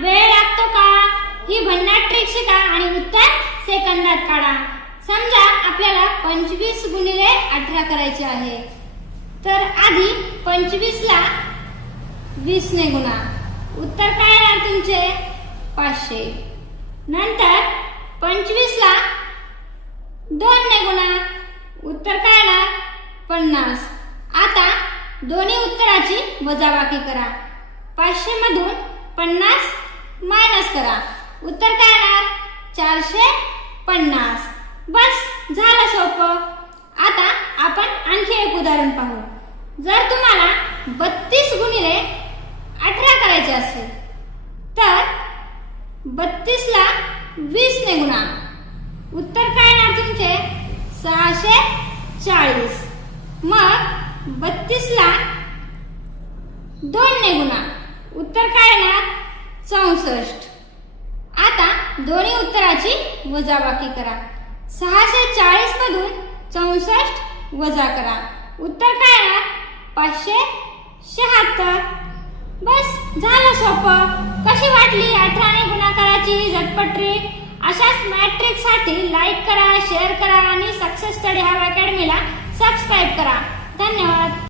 वेळ लागतो का? ही भन्नाट ट्रिक शिका आणि उत्तर सेकंदात काढा. समजा आपल्याला 25 गुणिले 18 करायचे आहे. तर आधी 25 ला 20 ने गुणा. उत्तर काय येणार तुमचे? 500. नंतर 25 ला 2 ने गुणा. उत्तर काय येणार? 50. आता दोन्ही उत्तराची वजाबाकी करा. 500 मधून 50 मायनस करा. उत्तर काय येणार? 450. बस झालं सोपं. आता आपण आणखी एक उदाहरण पाहू. जर तुम्हाला 32 गुणिले 18 करायचे असेल तर 32 ला 20 ने गुणा. उत्तर काय येणार तुमचे? 640. मग 32 ला 2 ने गुणा. उत्तर काय येणार? 64. आता दोन्ही उत्तराची वजाबाकी करा. 640 मधून 64 वजा करा. उत्तर काय येणार? 576. बस झालं सोपं. कशी वाटली 18 ने गुणाकाराची ही झटपट ट्रिक? अशाच मॅट्रिक्स साठी लाईक करा, शेअर करा आणि सक्सेस स्टडी हब अकॅडमीला सबस्क्राईब करा. धन्यवाद.